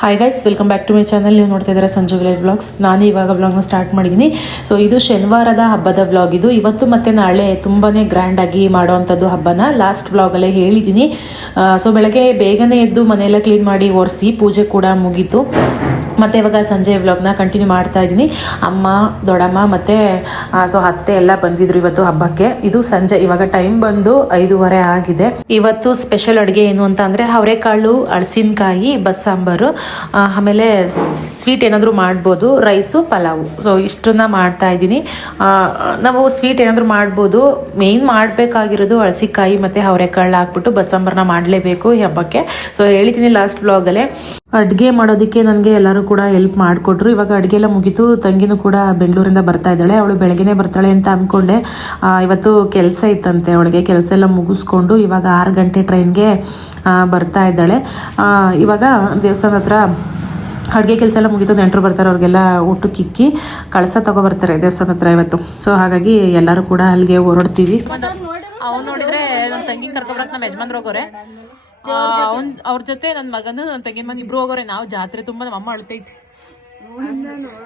Hi guys, welcome back to my channel. ನೀವು ನೋಡ್ತಾ ಇದ್ದಾರೆ ಸಂಜು ವಿಲೇಜ್ ವ್ಲಾಗ್ಸ್. ನಾನು ಇವಾಗ ವ್ಲಾಗ್ನ ಸ್ಟಾರ್ಟ್ ಮಾಡಿದ್ದೀನಿ. ಸೊ ಇದು ಶನಿವಾರದ ಹಬ್ಬದ ವ್ಲಾಗ್. ಇದು ಇವತ್ತು ಮತ್ತು ನಾಳೆ ತುಂಬಾ ಗ್ರ್ಯಾಂಡಾಗಿ ಮಾಡೋವಂಥದ್ದು ಹಬ್ಬನ ಲಾಸ್ಟ್ ವ್ಲಾಗಲ್ಲೇ ಹೇಳಿದ್ದೀನಿ. ಸೊ ಬೆಳಗ್ಗೆ ಬೇಗನೆ ಎದ್ದು ಮನೆಯೆಲ್ಲ ಕ್ಲೀನ್ ಮಾಡಿ ಒರೆಸಿ ಪೂಜೆ ಕೂಡ ಮುಗೀತು. ಮತ್ತು ಇವಾಗ ಸಂಜೆ ವ್ಲಾಗ್ನ ಕಂಟಿನ್ಯೂ ಮಾಡ್ತಾ ಇದ್ದೀನಿ. ಅಮ್ಮ, ದೊಡ್ಡಮ್ಮ ಮತ್ತು ಸೊ ಅತ್ತೆ ಎಲ್ಲ ಬಂದಿದ್ರು ಇವತ್ತು ಹಬ್ಬಕ್ಕೆ. ಇದು ಸಂಜೆ, ಇವಾಗ ಟೈಮ್ ಬಂದು 5:30 ಆಗಿದೆ. ಇವತ್ತು ಸ್ಪೆಷಲ್ ಅಡುಗೆ ಏನು ಅಂತ ಅಂದರೆ ಅವರೆಕಾಳು, ಹಳಸಿನಕಾಯಿ, ಬಸ್ಸಾಂಬಾರು, ಆಮೇಲೆ ಸ್ವೀಟ್ ಏನಾದರೂ ಮಾಡ್ಬೋದು, ರೈಸು, ಪಲಾವು. ಸೊ ಇಷ್ಟನ್ನ ಮಾಡ್ತಾ ಇದ್ದೀನಿ. ನಾವು ಸ್ವೀಟ್ ಏನಾದರೂ ಮಾಡ್ಬೋದು. ಮೇಯ್ನ್ ಮಾಡಬೇಕಾಗಿರೋದು ಹಳಸಿಕಾಯಿ ಮತ್ತು ಅವರೆಕಾಳು ಹಾಕ್ಬಿಟ್ಟು ಬಸ್ಸಾಂಬಾರನ್ನ ಮಾಡಲೇಬೇಕು ಈ ಹಬ್ಬಕ್ಕೆ. ಸೊ ಹೇಳಿದ್ದೀನಿ ಲಾಸ್ಟ್ ವ್ಲಾಗಲ್ಲೇ. ಅಡುಗೆ ಮಾಡೋದಕ್ಕೆ ನನಗೆ ಎಲ್ಲರೂ ಕೂಡ ಹೆಲ್ಪ್ ಮಾಡಿಕೊಟ್ರು. ಇವಾಗ ಅಡುಗೆ ಎಲ್ಲ ಮುಗೀತು. ತಂಗಿನೂ ಕೂಡ ಬೆಂಗಳೂರಿಂದ ಬರ್ತಾ ಇದ್ದಾಳೆ. ಅವಳು ಬೆಳಗ್ಗೆನೇ ಬರ್ತಾಳೆ ಅಂತ ಅಂದ್ಕೊಂಡೆ. ಇವತ್ತು ಕೆಲಸ ಇತ್ತಂತೆ ಅವಳಿಗೆ. ಕೆಲಸ ಎಲ್ಲ ಮುಗಿಸ್ಕೊಂಡು ಇವಾಗ 6 ಗಂಟೆ ಟ್ರೈನ್ಗೆ ಬರ್ತಾ ಇದ್ದಾಳೆ. ಇವಾಗ ದೇವಸ್ಥಾನ ಹತ್ರ ಅಡುಗೆ ಕೆಲಸ ಎಲ್ಲ ಮುಗಿತು. ನೆಂಟರು ಬರ್ತಾರೆ, ಅವ್ರಿಗೆಲ್ಲ ಊಟಕ್ಕೆ ಇಕ್ಕಿ ಕಳಸ ತಗೊಬರ್ತಾರೆ ದೇವಸ್ಥಾನ ಹತ್ರ ಇವತ್ತು. ಸೊ ಹಾಗಾಗಿ ಎಲ್ಲರೂ ಕೂಡ ಅಲ್ಲಿಗೆ ಹೊರಡ್ತೀವಿ. ಅವ್ನು ನೋಡಿದ್ರೆ ನಮ್ಮ ತಂಗಿನ ಕರ್ಕೊಬರಕ್ಕೆ ನಮ್ಮ ಯಜಮಾನ್ರು ಹೋಗೋರೆ. ಅವ್ರ ಜೊತೆ ನನ್ನ ಮಗನು ನನ್ನ ತಂಗಿನ ಮನೆ ಇಬ್ರು ಹೋಗೋರೆ. ನಾವು ಜಾತ್ರೆ ತುಂಬ ನಮ್ಮ ಅಮ್ಮ ಅಳ್ತೈತಿ.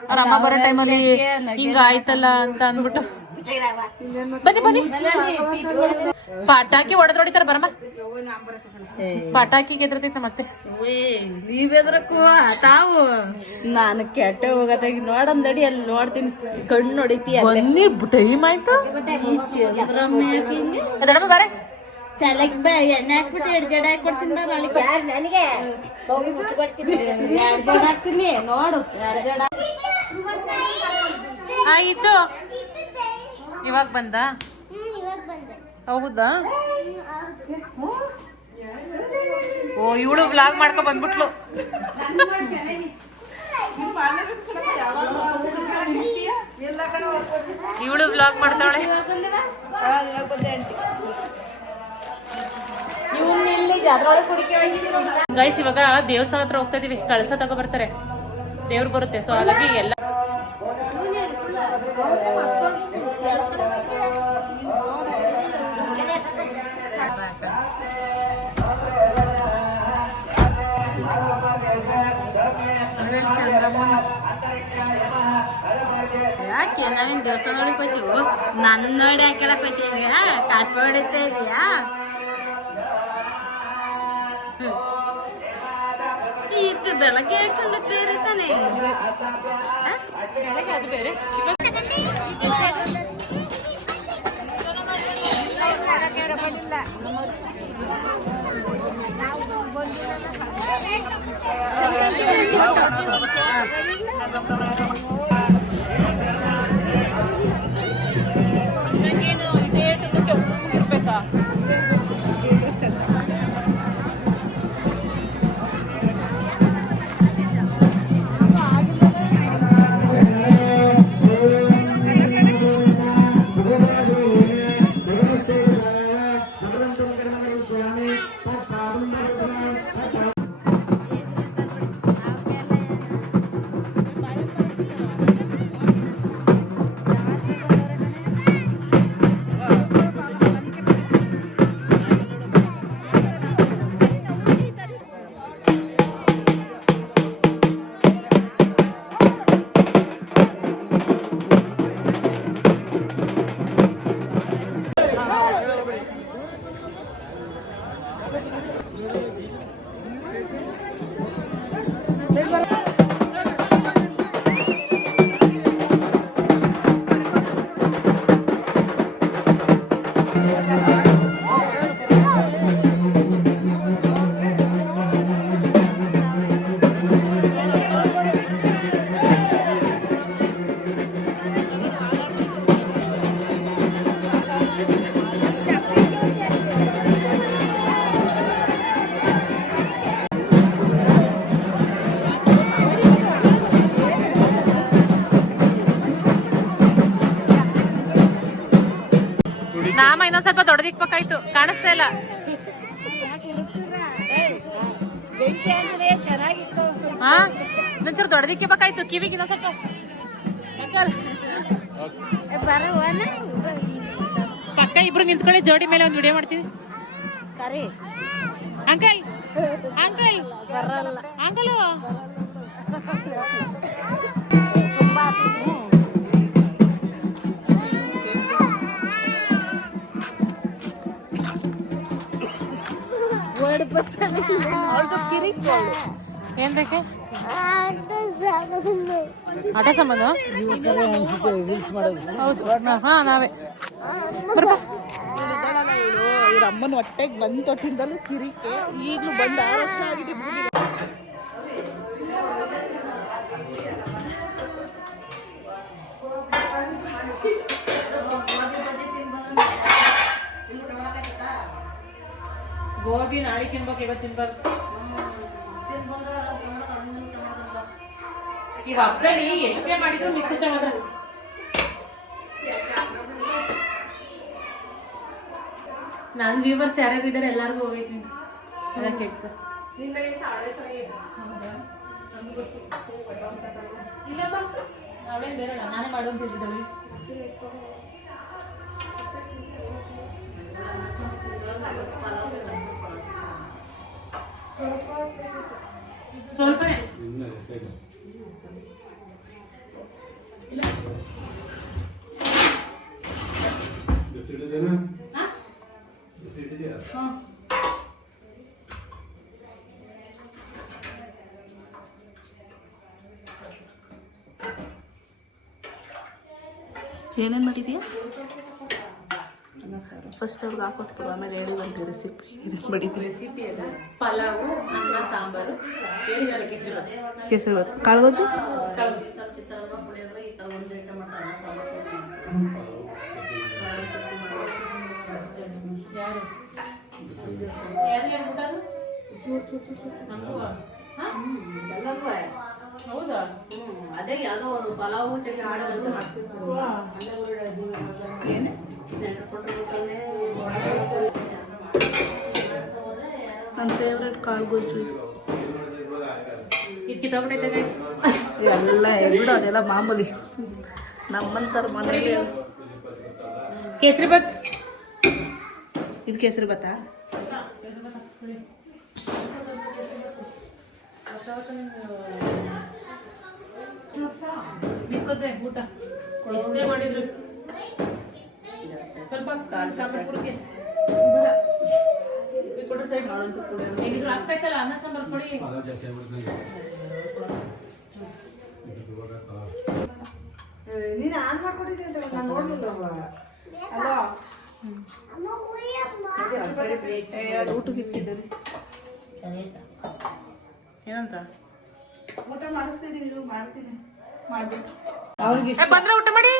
ಅವ್ರ ಅಮ್ಮ ಬರೋ ಟೈಮಲ್ಲಿ ಹಿಂಗ ಆಯ್ತಲ್ಲ ಅಂತ ಅಂದ್ಬಿಟ್ಟು ಬನ್ನಿ ಬನ್ನಿ ಪಟಾಕಿ ಹೊಡೆದೊಡಿತಾರ ಬರಮ್ಮ. ಪಟಾಕಿ ಗೆದ್ರತೈತ ಮತ್ತೆ ನೀವೆದ್ರಕ್ಕೂ ತಾವು ನಾನು ಕೆಟ್ಟ ಹೋಗದಾಗ ನೋಡಂದಡಿ ಅಲ್ಲಿ ನೋಡ್ತೀನಿ, ಕಣ್ಣು ಹೊಡಿತೀಯ. ಬನ್ನಿ, ಟೈಮ್ ಆಯ್ತು. ದೊಡ್ಡಮ್ಮ ಬಾರೆ, ತಲೆಗೆ ಎಣ್ಣೆ ಹಾಕ್ಬಿಟ್ಟು 2 ಜಡ ಹಾಕೊಡ್ತೀನಿ ಬಾ. ನನಗೆ 2 ಜಡ ಹಾಕ್ತೀನಿ ನೋಡು. 2 ಜಡ ಆಯ್ತು. ಇವಾಗ ಬಂದ? ಹೌದಾ? ಓ, ಇವಳು ವ್ಲಾಗ್ ಮಾಡ್ಕೊ ಬಂದ್ಬಿಟ್ಲು. ಇವಳು ವ್ಲಾಗ್ ಮಾಡ್ತಾವಳೆ. ಗೈಸ್, ಇವಾಗ ದೇವಸ್ಥಾನ ಹತ್ರ ಹೋಗ್ತಾ ಇದೀವಿ. ಕಳಸ ತಗೋ ಬರ್ತಾರೆ, ದೇವ್ರು ಬರುತ್ತೆ. ಸೊ ಹಾಗಾಗಿ ಎಲ್ಲ ಯಾಕೆ ನಾವೇನ್ ದೇವಸ್ಥಾನ ನೋಡಕ್ ಹೋಯ್ತೀವಿ? ನನ್ನ ನೋಡಿ ಹಾಕಲಕ್ ಹೋಯ್ತಿದ್ಯಾ? ಕಾಪಿ ಹೊಡಿತಾ ಇದೀಯಾ? ಇದು ಬೆಳಗ್ಗೆ ಹಾಕೊಂಡ ಬೇರೆ ತಾನೆ. ಅದು ಬೇರೆ. ನಾಮ ಇನ್ನೊಂದ್ ಸ್ವಲ್ಪ ದೊಡ್ಡದಿಕ್ಬೇಕಾಯ್ತು, ಕಾಣಿಸ್ತಾ ಇಲ್ಲ. ಹಾ, ಇನ್ನೊಂಚೂರು ದೊಡ್ಡದಿಕ್ಬೇಕಾಯ್ತು. ಕಿವಿಗೆ ಇನ್ನೊಂದ್ ಸ್ವಲ್ಪ ಪಕ್ಕ ಇಬ್ರು ನಿಂತ್ಕೊಳ್ಳಿ. ಜೋಡಿ ಮೇಲೆ ಒಂದು ವಿಡಿಯೋ ಮಾಡ್ತೀವಿ. ಅಂಕಲ್ ಅಂಕಲ್ ಬರಲ್ಲ ಅಂಕಲು ತುಂಬಾ ಅವಳದು ಕಿರಿಕೋಳು ಏನ್ ಬೇಕೆ ಆಟ ಸಂಬಂಧ ಹೌದು ಹಾ ನಾವೇ ಇವ್ರ ಅಮ್ಮನ ಹೊಟ್ಟೆಗೆ ಬಂದು ತೊಟ್ಟಿಂದಲೂ ಕಿರಿಕೆ ಈಗಲೂ ಬಂದು 6 ವರ್ಷ ಆಗಿದೆ. ಗೋಬಿ ನಾಳೆ ತಿನ್ಬೇಕು, ಇವತ್ತು ತಿನ್ಬಾರ್ದು. ಈ ಹಬ್ಬದಲ್ಲಿ ಎಷ್ಟೇ ಮಾಡಿದ್ರು ಮಿಕ್ಕುತ್ತೆ ಮಾತ್ರ. ನನ್ನ ವ್ಯೂವರ್ಸ್ ಯಾರ್ಯಾರು ಇದ್ದಾರೆ ಎಲ್ಲರಿಗೂ ಹೋಗೈತಿ ಅದಕ್ಕೆ ಇಲ್ಲಪ್ಪ ಅವಳೇನು ಬೇರಲ್ಲ, ನಾನೇ ಮಾಡೋಂತ ಹೇಳಿದ್ದಳು. ಸ್ವಲ್ಪನೇ ಏನೇನು ಮಾಡಿದೀಯಾ? ಫಸ್ಟ್ ಅವ್ರಿಗೆ ಹಾಕೊಟ್ಬಿಡು, ಆಮೇಲೆ ಹೇಳುವಂತೆ ರೆಸಿಪಿ ಮಾಡಿದ್ವಿ. ರೆಸಿಪಿ ಅಲ್ಲ, ಪಲಾವು, ಅನ್ನ, ಸಾಂಬಾರು, ಕೇಸರಿ ಭಾತ್, ಕಾಳುಗೊಜ್ಜು, ಹೌದಾ? ಅದೇ ಯಾವುದೋ ಒಂದು ಪಲಾವು ಚಟ್ನಿ ಮಾಡೋದು ನನ್ನ ಫೇವ್ರೆಟ್ ಕಾಳುಗೊಜ್ಜು ಇದು. ಎಲ್ಲ ಎಗ್ಬಿಡು, ಅದೆಲ್ಲ ಮಾಮೂಲಿ ನಮ್ಮಂತರ ಮನೇಲಿ. ಕೇಸರಿ ಭಾತ್, ಇದು ಕೇಸರಿ ಭಾತಾ? ಊಟ ಎಷ್ಟೇ ಮಾಡಿದ್ರು ಸ್ವಲ್ಪ ಸಾಂಬಾರು ಕೊಡ್ರಿ ಸೈಡ್ ಹೇಗಿದ್ರು ಹಾಕ್ಬೇಕಲ್ಲ, ಅನ್ನ ಸಾಂಬಾರು ಕೊಡಿ. ನೀನು ಆನ್ ಮಾಡ್ಕೊಟ್ಟಿದ್ದೆ ನಾನು ನೋಡ್ಲಿಲ್ಲವ. ಊಟಕ್ಕೆ ಇಟ್ಟಿದ್ದೀರಿ ಏನಂತ ಊಟ ಮಾಡಿಸ್ತಿದ್ದೀನಿ, ಮಾಡ್ತೀನಿ ಮಾಡ್ಬೇಕು. ಬಂದ್ರೆ ಊಟ ಮಾಡಿ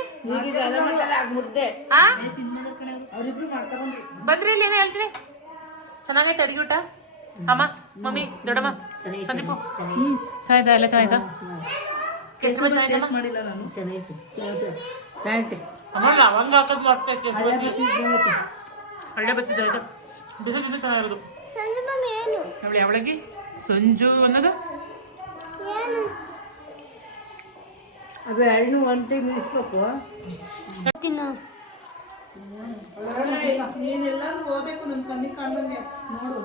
ಮುದ್ದೆ ಅವ್ರಿಬ್ರು ಮಾಡ್ತಾ ಬಂದ್ರಿ. ಇಲ್ಲಿ ಏನೇ ಹೇಳ್ತೀನಿ, ಚೆನ್ನಾಗೈತೆ ಅಡಿಗೆ ಊಟ? ಅಮ್ಮ, ಮಮ್ಮಿ, ದೊಡ್ಡಮ್ಮ, ಸಂದೀಪು ಚೆನ್ನಾಯ್ತಾ? ಎಲ್ಲ ಚೆನ್ನಾಯ್ತಾ? ಕೇಸರಿ ಭಾತ್ ಚೆನ್ನಾಯ್ತಾ? ಮಾಡಿಲ್ಲ ನಾನು. ಅಮ್ಮ ಲವಂಗ ಹಾಕೋದು ಮಾಡ್ತೈತೆ, ಹಳ್ಳೆ ಬಚ್ಚಿದ್ದೆ ಆಯ್ತಾ? ಬಿಸಿಲು ಇನ್ನೂ ಚೆನ್ನಾಗಿರೋದು. ಅವಳು ಯಾವಳಗಿ ಸಂಜು ಅನ್ನೋದು ಅದು ಎರಡು ಒಂಟಿ ನಿಲ್ಲಿಸ್ಬೇಕು. ನೀನೆಲ್ಲ ಹೋಗ್ಬೇಕು, ನನ್ನ ಕಣ್ಣಿಗೆ ಕಾಣ್ದಂಗೆ ನೋಡು.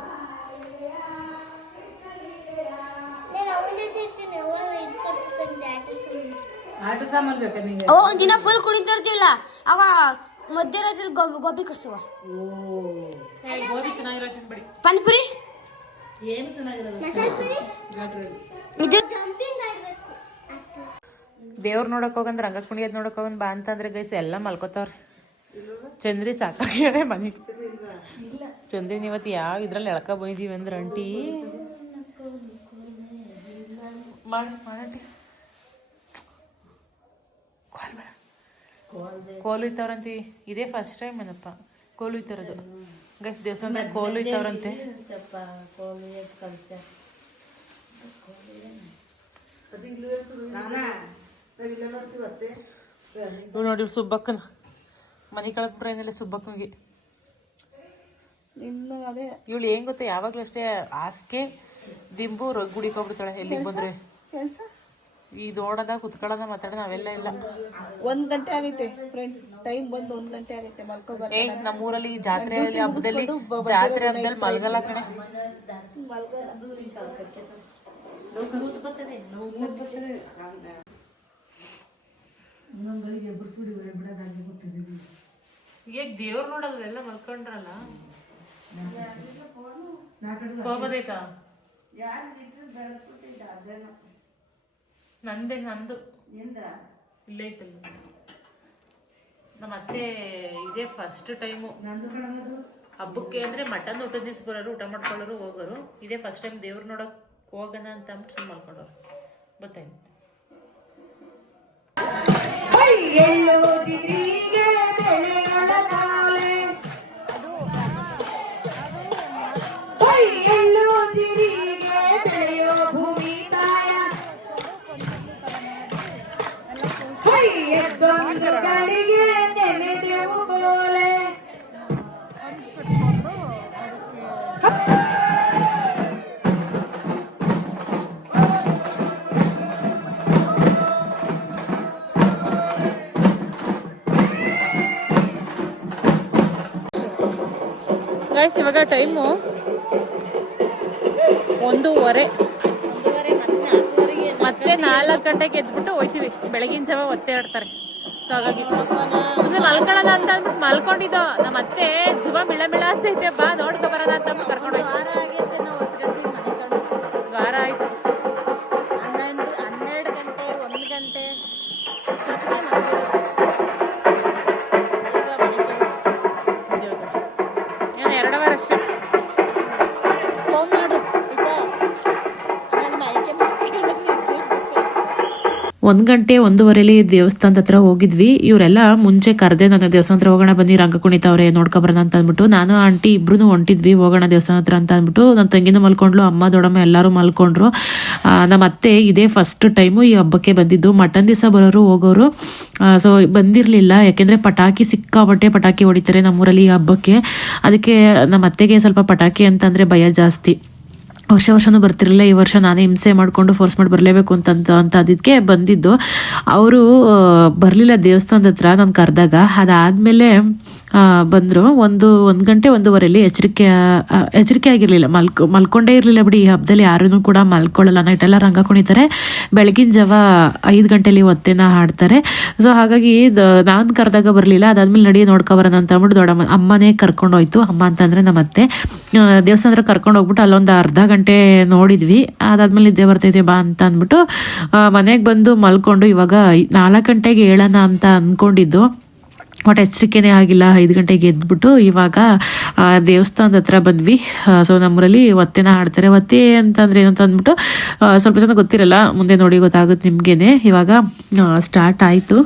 ಆಟ ಸಾಮಾನು ಬೇಕಾ ನಿಂಗೆ? ದಿನ ಫುಲ್ ಕುಡಿತಿರ್ತಿಲ್ಲ, ಅವ ಮಧ್ಯರಾತ್ರಿ ಗೋಬಿ ಕಟ್ಸುವ. ಗೋಬಿ ಚೆನ್ನಾಗಿರೋ ತಿನ್ಬೇಡಿ, ಪಾನಿಪುರಿ ಏನು ಚೆನ್ನಾಗಿರೋದು. ದೇವ್ರ ನೋಡಕ್ ಹೋಗಂದ್ರೆ ರಂಗ ಕುಣಿಯೋದ್ ನೋಡಕ್ ಹೋಗಂದ್ ಬಾ ಅಂತಂದ್ರೆ ಗೈಸ್ ಎಲ್ಲ ಮಲ್ಕೋತಾವ್ರೆ. ಚಂದ್ರಿ ಸಾಕಾಗ್ಯಾರೆ ಮನೆಗೆ. ಚಂದ್ರಿನ ಇವತ್ತು ಯಾವ ಇದ್ರಲ್ಲಿ ಎಳ್ಕ ಬಂದಿದೀವಿ ಅಂದ್ರೆ ಅಂಟಿ ಮಾಡಂಟಿ ಕೋಲು ಇತ್ತವ್ರಂತಿ. ಇದೇ ಫಸ್ಟ್ ಟೈಮ್ ಏನಪ್ಪ ಕೋಲು ಇತ್ತರೋದು ಗೈಸ್. ದೇವಸ್ಥಾನದ ಕೋಲು ಇತ್ತವ್ರಂತೆ. ಇವ್ ನೋಡಿ ಸುಬ್ಬಕ್ಕನ ಮನೆ ಕಳಕ್ ಬ್ರೈನಲ್ಲಿ ಸುಬ್ಬಕ್ಕನಿಗೆ ಇವಳು ಏನ್ ಗೊತ್ತಾ, ಯಾವಾಗ್ಲೂ ಅಷ್ಟೇ ಹಾಸಿಗೆ ದಿಂಬು ಗುಡಿಗೆ ಹೋಗ್ಬಿಡ್ತಾಳೆ ಎಲ್ಲಿಗೆ ಬಂದ್ರೆ. ಈ ದೋಡದ ಕುತ್ಕೊಳ್ಳೋದ ಮಾತಾಡೋಣ ಅವೆಲ್ಲ ಇಲ್ಲ. 1 ಗಂಟೆ ಆಗೈತೆ ಫ್ರೆಂಡ್ಸ್, ಟೈಮ್ ಬಂದು 1 ಗಂಟೆ ಆಗೈತೆ. ಮಲ್ಕೋಬಾರ ನಮ್ಮೂರಲ್ಲಿ ಜಾತ್ರೆಯಲ್ಲಿ ಹಬ್ಬದಲ್ಲಿ ಮಲ್ಗಲ್ಲ ಕಣೆ. ಈಗ ದೇವ್ರು ನೋಡೋದು ಎಲ್ಲ ಮಲ್ಕೊಂಡ್ರಲ್ಲ ಹೋಗೋದೈತಾ? ನಂದು ಇಲ್ಲ ಐತಲ್ಲ. ನಮ್ಮ ಅತ್ತೆ ಇದೇ ಫಸ್ಟ್ ಟೈಮು ಹಬ್ಬಕ್ಕೆ ಅಂದ್ರೆ ಮಟನ್ ಊಟದ ದಿವ್ಸ ಬರೋರು, ಊಟ ಮಾಡ್ಕೊಳ್ಳೋರು, ಹೋಗೋರು. ಇದೇ ಫಸ್ಟ್ ಟೈಮ್ ದೇವ್ರು ನೋಡಕ್ ಹೋಗೋಣ ಅಂತ ಅಂದ್ಬಿಟ್ಟು ಸುಮ್ಮನೆ ಮಾಡ್ಕೊಂಡವ್ರು. ಗೊತ್ತಾಯ್ತು. ಗೈಸ್ ಇವಾಗ ಟೈಮು 1:15. ಮತ್ತೆ 4 ಗಂಟೆಗೆ ಎದ್ಬಿಟ್ಟು ಹೋಯ್ತೀವಿ. ಬೆಳಗಿನ ಜಾವ ಒತ್ತೆ ಆಡ್ತಾರೆ. ಸೊ ಹಾಗಾಗಿ ಸುಮ್ಮನೆ ಮಲ್ಕೊಳ್ಳೋಣ ಅಂತ ಅಂದ್ಬಿಟ್ಟು ಮಲ್ಕೊಂಡಿದ್ದೋ. ನಮ್ಮ ಅತ್ತೆ ಜೀವ ಮಿಳ ಅಂತೈತೆ, ಬಾ ನೋಡ್ಕೊ ಬರೋಣ ಅಂತ ಅಂದ್ಬಿಟ್ಟು ಕರ್ಕೊಂಡು ಹೋಯ್ತು. ವಾರ ಆಯ್ತು. 12 ಗಂಟೆ 1 ಗಂಟೆ ಏನು 2 ವಾರ ಅಷ್ಟೇ. ಫೋನ್ ಮಾಡು ಆಯ್ತಾ? ಆಮೇಲೆ ಮೈಕೆ 1 ಗಂಟೆ 1:15 ದೇವಸ್ಥಾನದ ಹತ್ರ ಹೋಗಿದ್ವಿ. ಇವರೆಲ್ಲ ಮುಂಚೆ ಕರೆದೆ ನನ್ನ ದೇವಸ್ಥಾನ ಹತ್ರ ಹೋಗೋಣ ಬನ್ನಿ, ರಂಗ ಕುಣಿತಾವ್ರೆ ನೋಡ್ಕೊಬರೋಣ ಅಂತ ಅಂದ್ಬಿಟ್ಟು ನಾನು ಆಂಟಿ ಇಬ್ರು ಹೊಂಟಿದ್ವಿ ಹೋಗೋಣ ದೇವಸ್ಥಾನ ಹತ್ರ ಅಂತ ಅಂದ್ಬಿಟ್ಟು. ನನ್ನ ತಂಗಿನೂ ಮಲ್ಕೊಂಡ್ಲು, ಅಮ್ಮ ದೊಡ್ಡಮ್ಮ ಎಲ್ಲರೂ ಮಲ್ಕೊಂಡ್ರು. ನಮ್ಮ ಅತ್ತೆ ಇದೇ ಫಸ್ಟ್ ಟೈಮು ಈ ಹಬ್ಬಕ್ಕೆ ಬಂದಿದ್ದು. ಮಟನ್ ದಿವಸ ಬರೋರು ಹೋಗೋರು. ಸೊ ಬಂದಿರಲಿಲ್ಲ, ಯಾಕೆಂದರೆ ಸಿಕ್ಕಾಬಟ್ಟೆ ಪಟಾಕಿ ಹೊಡಿತಾರೆ ನಮ್ಮೂರಲ್ಲಿ ಈ ಹಬ್ಬಕ್ಕೆ. ಅದಕ್ಕೆ ನಮ್ಮ ಅತ್ತೆಗೆ ಸ್ವಲ್ಪ ಪಟಾಕಿ ಅಂತಂದರೆ ಭಯ ಜಾಸ್ತಿ. ವರ್ಷನೂ ಬರ್ತಿರಲಿಲ್ಲ. ಈ ವರ್ಷ ನಾನೇ ಹಿಂಸೆ ಮಾಡಿಕೊಂಡು ಫೋರ್ಸ್ ಮಾಡಿ ಬರಲೇಬೇಕು ಅಂತ ಅದಕ್ಕೆ ಬಂದಿದ್ದು. ಅವರು ಬರಲಿಲ್ಲ ದೇವಸ್ಥಾನದ ಹತ್ರ ನಾನು ಕರೆದಾಗ. ಅದಾದಮೇಲೆ ಬಂದರು. 1 ಗಂಟೆ 1:15 ಎಚ್ಚರಿಕೆ ಆಗಿರಲಿಲ್ಲ. ಮಲ್ಕೊಂಡೇ ಇರಲಿಲ್ಲ ಬಿಡಿ. ಈ ಹಬ್ಬದಲ್ಲಿ ಯಾರೂ ಕೂಡ ಮಲ್ಕೊಳ್ಳಲ್ಲ. ನೈಟೆಲ್ಲ ರಂಗ ಕುಣಿತಾರೆ. ಬೆಳಗಿನ ಜಾವ 5 ಗಂಟೆಲಿ ಒತ್ತೆನ ಹಾಡ್ತಾರೆ. ಸೊ ಹಾಗಾಗಿ ನಾನು ಕರೆದಾಗ ಬರಲಿಲ್ಲ. ಅದಾದ್ಮೇಲೆ ನಡಿ ನೋಡ್ಕೊಬರೋಣ ಅಂತ ಅಂದ್ಬಿಟ್ಟು ದೊಡ್ಡಮ್ಮ ಅಮ್ಮನೇ ಕರ್ಕೊಂಡೋಯ್ತು. ಅಮ್ಮ ಅಂತಂದರೆ ನಮ್ಮ ಅತ್ತೆ ದೇವಸ್ಥಾನ ಹತ್ರ ಕರ್ಕೊಂಡು ಹೋಗ್ಬಿಟ್ಟು ಅಲ್ಲೊಂದು ಅರ್ಧ ಗಂಟೆ ನೋಡಿದ್ವಿ. ಅದಾದ್ಮೇಲೆ ನಿದ್ದೆ ಬರ್ತೈತೆ ಬಾ ಅಂತ ಅಂದ್ಬಿಟ್ಟು ಮನೆಗೆ ಬಂದು ಮಲ್ಕೊಂಡು ಇವಾಗ 4 ಗಂಟೆಗೆ ಹೇಳೋಣ ಅಂತ ಅಂದ್ಕೊಂಡಿದ್ದು. ಬಟ್ ಎಚ್ಚರಿಕೆನೇ ಆಗಿಲ್ಲ. 5 ಗಂಟೆಗೆ ಎದ್ಬಿಟ್ಟು ಇವಾಗ ದೇವಸ್ಥಾನದ ಹತ್ರ ಬಂದ್ವಿ. ಸೊ ನಮ್ಮೂರಲ್ಲಿ ಒತ್ತೆನ ಹಾಡ್ತಾರೆ. ಒತ್ತೆ ಅಂತಂದ್ರೆ ಏನಂತ ಅಂದ್ಬಿಟ್ಟು ಸ್ವಲ್ಪ ಜನ ಗೊತ್ತಿರಲ್ಲ, ಮುಂದೆ ನೋಡಿ ಗೊತ್ತಾಗುತ್ತೆ ನಿಮ್ಗೇನೆ. ಇವಾಗ ಸ್ಟಾರ್ಟ್ ಆಯಿತು.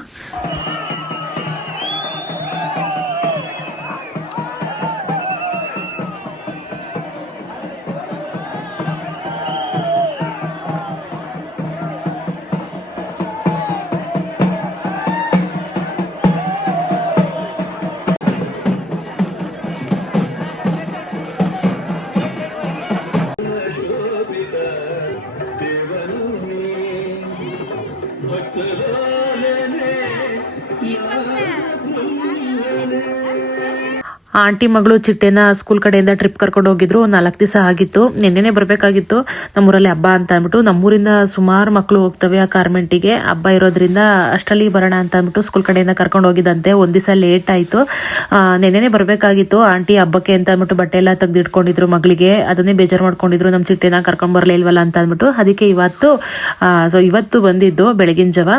ಆಂಟಿ ಮಗಳು ಚಿಟ್ಟೆನ ಸ್ಕೂಲ್ ಕಡೆಯಿಂದ ಟ್ರಿಪ್ ಕರ್ಕೊಂಡು ಹೋಗಿದ್ರು. 4 ದಿವಸ ಆಗಿತ್ತು. ನಿನ್ನೆನೇ ಬರಬೇಕಾಗಿತ್ತು. ನಮ್ಮೂರಲ್ಲಿ ಹಬ್ಬ ಅಂತ ಅಂದ್ಬಿಟ್ಟು. ನಮ್ಮೂರಿಂದ ಸುಮಾರು ಮಕ್ಕಳು ಹೋಗ್ತವೆ ಆ ಕಾರ್ಮೆಂಟಿಗೆ. ಹಬ್ಬ ಇರೋದ್ರಿಂದ ಅಷ್ಟರಲ್ಲಿ ಬರೋಣ ಅಂತ ಅಂದ್ಬಿಟ್ಟು ಸ್ಕೂಲ್ ಕಡೆಯಿಂದ ಕರ್ಕೊಂಡು ಹೋಗಿದ್ದಂತೆ. 1 ದಿವಸ ಲೇಟ್ ಆಯಿತು. ನಿನ್ನೆನೇ ಬರಬೇಕಾಗಿತ್ತು. ಆಂಟಿ ಹಬ್ಬಕ್ಕೆ ಅಂತ ಅಂದ್ಬಿಟ್ಟು ಬಟ್ಟೆ ಎಲ್ಲ ತೆಗೆದಿಟ್ಕೊಂಡಿದ್ರು ಮಗಳಿಗೆ. ಅದನ್ನೇ ಬೇಜಾರು ಮಾಡ್ಕೊಂಡಿದ್ರು, ನಮ್ಮ ಚಿಟ್ಟೆನ ಕರ್ಕೊಂಡು ಬರಲಿಲ್ವಲ್ಲ ಅಂತ ಅಂದ್ಬಿಟ್ಟು. ಅದಕ್ಕೆ ಇವತ್ತು ಬಂದಿದ್ದು ಬೆಳಗಿನ ಜಾವ.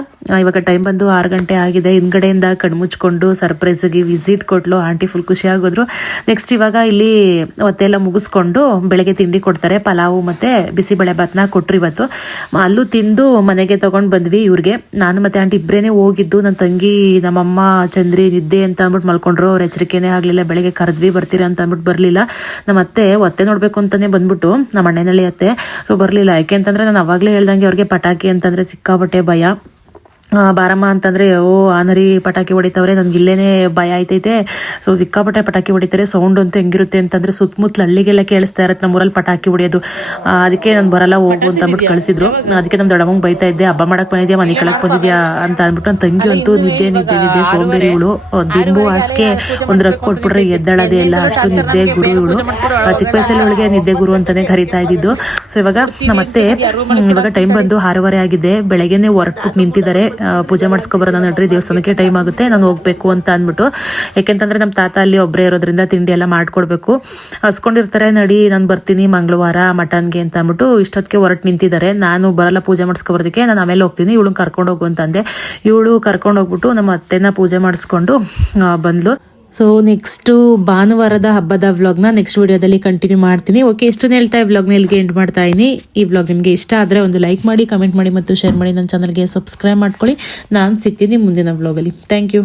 ಇವಾಗ ಟೈಮ್ ಬಂದು 6 ಗಂಟೆ ಆಗಿದೆ. ಹಿಂದ್ಗಡೆಯಿಂದ ಕಣ್ಮುಚ್ಕೊಂಡು ಸರ್ಪ್ರೈಸ್ಗೆ ವಿಸಿಟ್ ಕೊಟ್ಲು ಆಂಟಿ. ಫುಲ್ ಖುಷಿಯಾಗಿ ಹೋದ್ರು. ನೆಕ್ಸ್ಟ್ ಇವಾಗ ಇಲ್ಲಿ ಒತ್ತೆಲ್ಲ ಮುಗಿಸ್ಕೊಂಡು ಬೆಳಗ್ಗೆ ತಿಂಡಿ ಕೊಡ್ತಾರೆ. ಪಲಾವು ಮತ್ತೆ ಬಿಸಿಬೇಳೆ ಭಾತ್ನ ಕೊಟ್ರು ಇವತ್ತು. ಅಲ್ಲೂ ತಿಂದು ಮನೆಗೆ ತಗೊಂಡು ಬಂದ್ವಿ. ಇವ್ರಿಗೆ ನಾನು ಮತ್ತೆ ಆಂಟಿ ಇಬ್ಬರೇನೆ ಹೋಗಿದ್ದು. ನನ್ನ ತಂಗಿ ನಮ್ಮಮ್ಮ ಚಂದ್ರಿ ನಿದ್ದೆ ಅಂತ ಅಂದ್ಬಿಟ್ಟು ಮಲ್ಕೊಂಡ್ರು. ಅವ್ರ ಎಚ್ಚರಿಕೆನೇ ಆಗಲಿಲ್ಲ. ಬೆಳಗ್ಗೆ ಕರೆದ್ವಿ ಬರ್ತೀರಾ ಅಂತ ಅಂದ್ಬಿಟ್ಟು ಬರಲಿಲ್ಲ. ನಮ್ಮ ಅತ್ತೆ ಒತ್ತೆ ನೋಡ್ಬೇಕು ಅಂತಾನೆ ಬಂದ್ಬಿಟ್ಟು, ನಮ್ಮ ಅಣ್ಣನಲ್ಲಿ ಅತ್ತೆ. ಸೊ ಬರಲಿಲ್ಲ. ಯಾಕೆ ಅಂತಂದ್ರೆ ನಾನು ಅವಾಗಲೇ ಹೇಳ್ದಂಗೆ ಅವ್ರಿಗೆ ಪಟಾಕಿ ಅಂತಂದ್ರೆ ಸಿಕ್ಕಾಬಟ್ಟೆ ಭಯ. ಬಾರಮ್ಮ ಅಂತಂದರೆ ಆನರಿ ಪಟಾಕಿ ಹೊಡಿತವ್ರೆ, ನನಗೆ ಇಲ್ಲೇನೆ ಭಯ ಆಯ್ತೈತೆ. ಸೊ ಸಿಕ್ಕಾಪಟ್ಟೆ ಪಟಾಕಿ ಹೊಡಿತಾರೆ. ಸೌಂಡ್ ಅಂತೂ ಹೆಂಗಿರುತ್ತೆ ಅಂತಂದರೆ ಸುತ್ತಮುತ್ತಲು ಹಳ್ಳಿಗೆಲ್ಲ ಕೇಳಿಸ್ತಾ ಇರುತ್ತೆ ನಮ್ಮೂರಲ್ಲಿ ಪಟಾಕಿ ಹೊಡಿಯೋದು. ಅದಕ್ಕೆ ನಾನು ಬರಲ್ಲ ಹೋಗು ಅಂತ ಅಂದ್ಬಿಟ್ಟು ಕಳಿಸಿದ್ರು. ಅದಕ್ಕೆ ನಮ್ಮ ದೊಡ್ಡಮ್ಮಂಗೆ ಬೈತಾ ಇದ್ದೆ, ಹಬ್ಬ ಮಾಡಕ್ಕೆ ಬಂದಿದ್ಯಾ ಮನೆ ಕಳಕ್ಕೆ ಬಂದಿದ್ಯಾ ಅಂತ ಅಂದ್ಬಿಟ್ಟು. ನನ್ನ ತಂಗಿ ಅಂತೂ ನಿದ್ದೆ ಸೋಂಬೇರಿ ಇವಳು. ದಿಂಬು ಹಾಸಿಗೆ ಒಂದು ರಗ್ ಕೊಟ್ಬಿಟ್ರೆ ಎದ್ದಳದೇ ಇಲ್ಲ, ಅಷ್ಟು ನಿದ್ದೆ ಗುರು ಇವಳು. ಚಿಕ್ಕ ವಯಸ್ಸಲ್ಲಿ ಅವಳಿಗೆ ನಿದ್ದೆ ಗುರು ಅಂತಲೇ ಕರಿತಾ ಇದ್ದಿದ್ದು. ಸೊ ಮತ್ತೆ ಇವಾಗ ಟೈಮ್ ಬಂದು 6:30 ಆಗಿದೆ. ಬೆಳಗ್ಗೆನೆ ಹೊರಟ್ಬಿಟ್ಟು ನಿಂತಿದ್ದಾರೆ. ಪೂಜೆ ಮಾಡಿಸ್ಕೊಬರೋಣ ನಡ್ರಿ, ದೇವಸ್ಥಾನಕ್ಕೆ ಟೈಮ್ ಆಗುತ್ತೆ, ನಾನು ಹೋಗ್ಬೇಕು ಅಂತ ಅಂದ್ಬಿಟ್ಟು. ಯಾಕೆಂತಂದ್ರೆ ನಮ್ಮ ತಾತ ಅಲ್ಲಿ ಒಬ್ಬರೇ ಇರೋದ್ರಿಂದ ತಿಂಡಿ ಎಲ್ಲ ಮಾಡ್ಕೊಡ್ಬೇಕು. ಹಸ್ಕೊಂಡಿರ್ತಾರೆ, ನಡಿ ನಾನು ಬರ್ತೀನಿ ಮಂಗಳವಾರ ಮಟನ್ಗೆ ಅಂತ ಅಂದ್ಬಿಟ್ಟು ಇಷ್ಟೊತ್ತಿಗೆ ಹೊರಟು ನಿಂತಿದ್ದಾರೆ. ನಾನು ಬರಲ್ಲ ಪೂಜೆ ಮಾಡಿಸ್ಕೊಬರೋದಕ್ಕೆ, ನಾನು ಆಮೇಲೆ ಹೋಗ್ತೀನಿ, ಇವಳು ಕರ್ಕೊಂಡು ಹೋಗು ಅಂತ ಅಂದೆ. ಇವಳು ಕರ್ಕೊಂಡು ಹೋಗ್ಬಿಟ್ಟು ನಮ್ಮ ಅತ್ತೆನ ಪೂಜೆ ಮಾಡಿಸ್ಕೊಂಡು ಬಂದ್ಲು. ಸೊ ನೆಕ್ಸ್ಟು ಭಾನುವಾರದ ಹಬ್ಬದ ವ್ಲಾಗ್ನ ನೆಕ್ಸ್ಟ್ ವಿಡಿಯೋದಲ್ಲಿ ಕಂಟಿನ್ಯೂ ಮಾಡ್ತೀನಿ. ಓಕೆ, ಇಷ್ಟನ್ನು ಹೇಳ್ತಾ ಈ ವ್ಲಾಗ್ನ ಇಲ್ಲಿಗೆ ಎಂಡ್ ಮಾಡ್ತಾ ಇದ್ದೀನಿ. ಈ ವ್ಲಾಗ್ ನಿಮಗೆ ಇಷ್ಟ ಆದರೆ ಒಂದು ಲೈಕ್ ಮಾಡಿ, ಕಮೆಂಟ್ ಮಾಡಿ ಮತ್ತು ಶೇರ್ ಮಾಡಿ. ನನ್ನ ಚಾನಲ್ಗೆ ಸಬ್ಸ್ಕ್ರೈಬ್ ಮಾಡ್ಕೊಳ್ಳಿ. ನಾನು ಸಿಗ್ತೀನಿ ಮುಂದಿನ ವ್ಲಾಗಲ್ಲಿ. Thank you.